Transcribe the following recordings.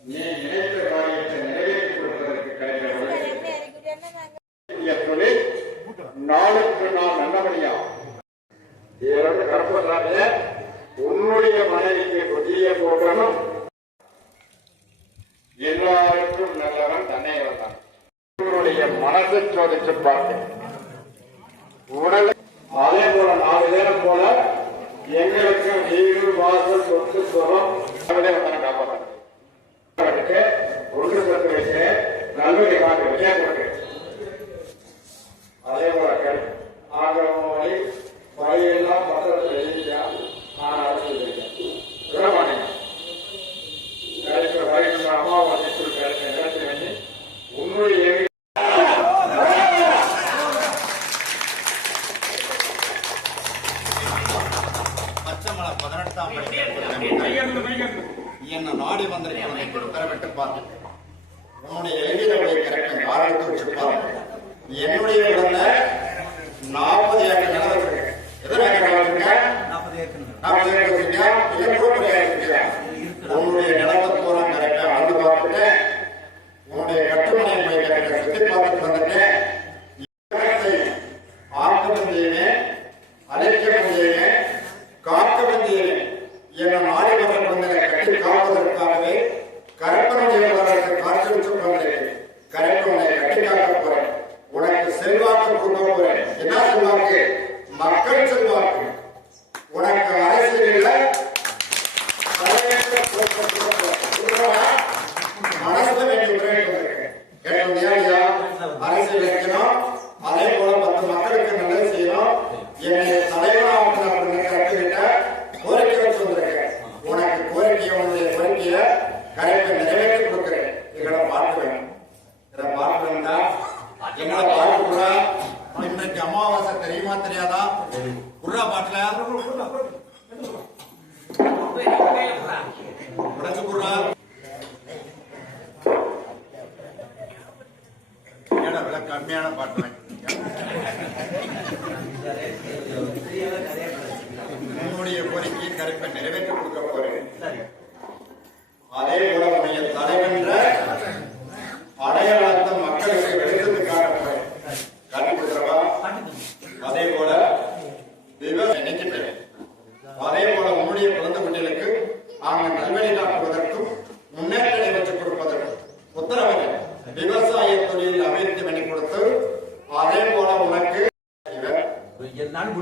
நீ நினைத்த காரியத்தை நிறைவேற்றிக் கொடுப்பதற்கு கிடைக்கிற தொழில் நாளுக்கு நாள் நல்லபடியா இதோட கரப்படுறாங்க உன்னுடைய மனைவிக்கு புதிய போடணும் எல்லாருக்கும் நல்லவன் தன்னையவன் தான் உன்னுடைய மனதை சோதித்து பார்த்தேன் பதினெட்டாம் என்ன நாடி வந்திருக்கிறதை உத்தரவிட்டு பார்த்து உன்னுடைய எதிரவை கிடைக்கும் காரணத்தை வச்சு பார்த்து என்னுடைய இடத்துல நாற்பது ஏக்கர் நிலம் இருக்கு எத்தனை நாற்பது ஏக்கர் நாற்பது ஏக்கர் இருக்கு உன்னுடைய நிலத்தை பூரா கிடைக்க பார்த்துட்டு உன்னுடைய கட்டுமனை போய் கிடைக்க சுத்தி பார்த்துட்டு வந்துட்டு எங்களை இன்னைக்கு அமாவாசை தெரியுமா தெரியாதா? குர்ரா பாட்டுல. உடச்சு குர்ரா கம்மியான பாட்டு உன்னுடைய கோரிக்கையை கருப்பை நிறைவேற்ற கொடுக்க போறேன்.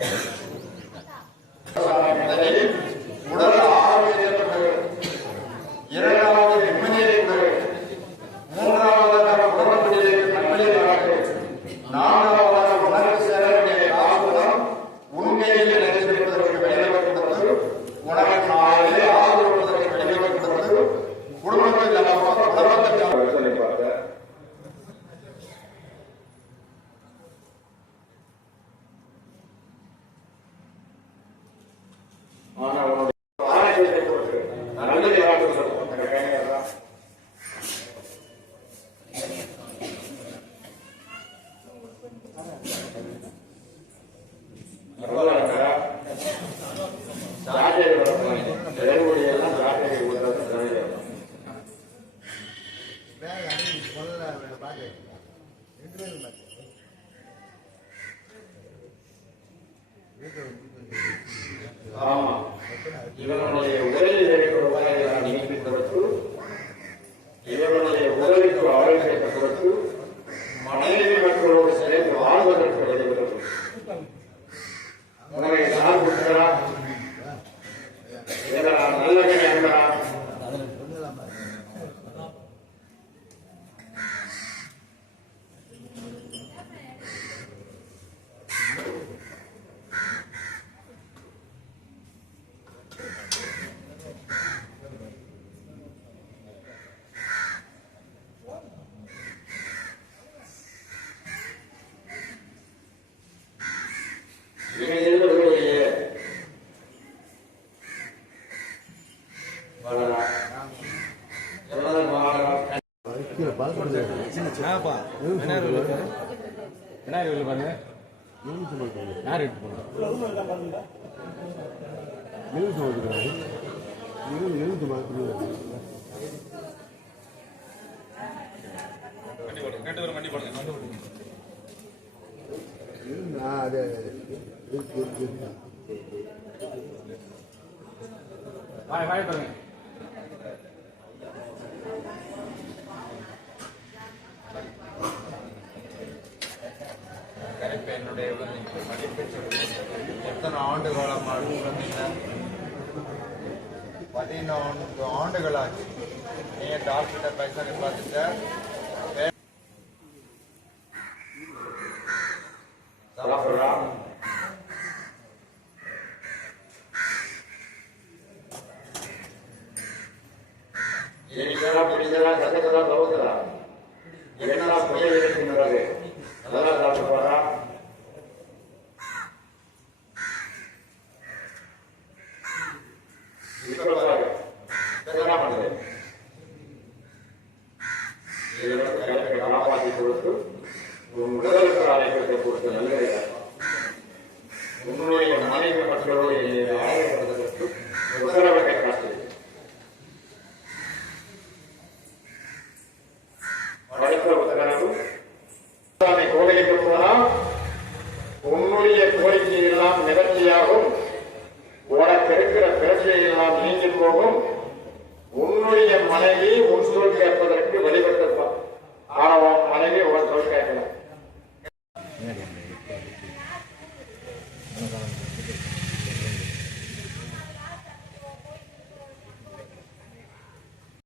Right? Grazie. வளரா எல்லாரும் வாழலாம் விநாயகர் பாருங்க யார் எடுத்து போனோம் வாய் வாய் பாருங்க. எத்தனை ஆண்டு காலமாக பதினான்கு ஆண்டுகளாச்சு. நீ டாக்டர்கிட்ட பைசா பார்த்துட்ட என்னடா இனிக்கிறா பிடிக்கிறா கசக்கிறா தவக்கிறா என்னடா புயல் ಕೊಟ್ಟು ಮೊದಲ ಆರ್ಥಿಕತೆ ಕೊಟ್ಟು ನಲ್ಲೇ ಮುನ್ನೂರ ನಾಲ್ಕು ಪಟ್ಟಗಳು ಆರು ಪಡೆದುಕೊಟ್ಟು ಮೊದಲ